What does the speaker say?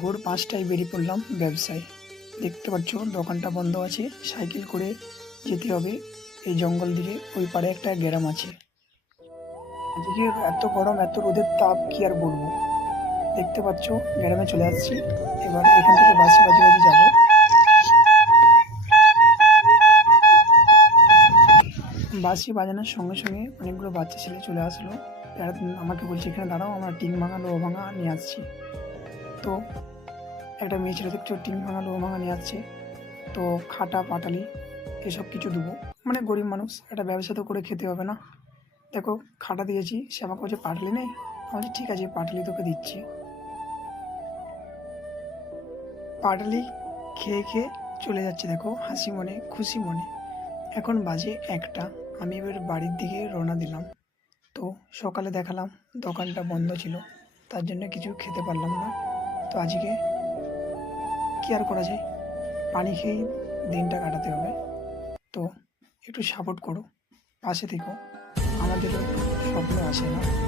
ভোর ৫টায় বেরিয়ে পড়লাম ব্যবসায়। দেখতে পাচ্ছ দোকানটা বন্ধ আছে, সাইকেল করে যেতে হবে এই জঙ্গল দিকে। ওই পারে একটা গ্রাম আছে। আজকে এত গরম, এত রোদের তাপ, কি আর বলবো। দেখতে পাচ্ছ গ্রামে চলে আসছি। এবার এখান থেকে বাজি বাজি বাজি যাবো। বাঁশি বাজানোর সঙ্গে সঙ্গে অনেকগুলো বাচ্চা ছেলে চলে আসলো। তারা আমাকে বলছে এখানে দাঁড়াও, আমরা টিন ভাঙা লোহা ভাঙা নিয়ে আসছি। তো একটা মেয়ে ছেলে দেখছো টিন ভাঙা লোহা ভাঙা নিয়ে আসছে। তো খাটা পাটালি এসব কিছু দেবো, মানে গরিব মানুষ, একটা ব্যবসা তো করে খেতে হবে না। দেখো খাটা দিয়েছি, সে আমাকে বলছে পাটালি নেই। আমি বলছি ঠিক আছে পাটালি তোকে দিচ্ছি। পাটালি খেয়ে খেয়ে চলে যাচ্ছে, দেখো হাসি মনে খুশি মনে। এখন বাজে 1টা। আমি এবার বাড়ির দিকে রওনা দিলাম। তো সকালে দেখালাম দোকানটা বন্ধ ছিল, তার জন্য কিছু খেতে পারলাম না। তো আজকে কী আর করা যায়, পানি খেয়েই দিনটা কাটাতে হবে। তো একটু সাপোর্ট করো, পাশে থেকো, আমাদেরও স্বপ্ন আসে না।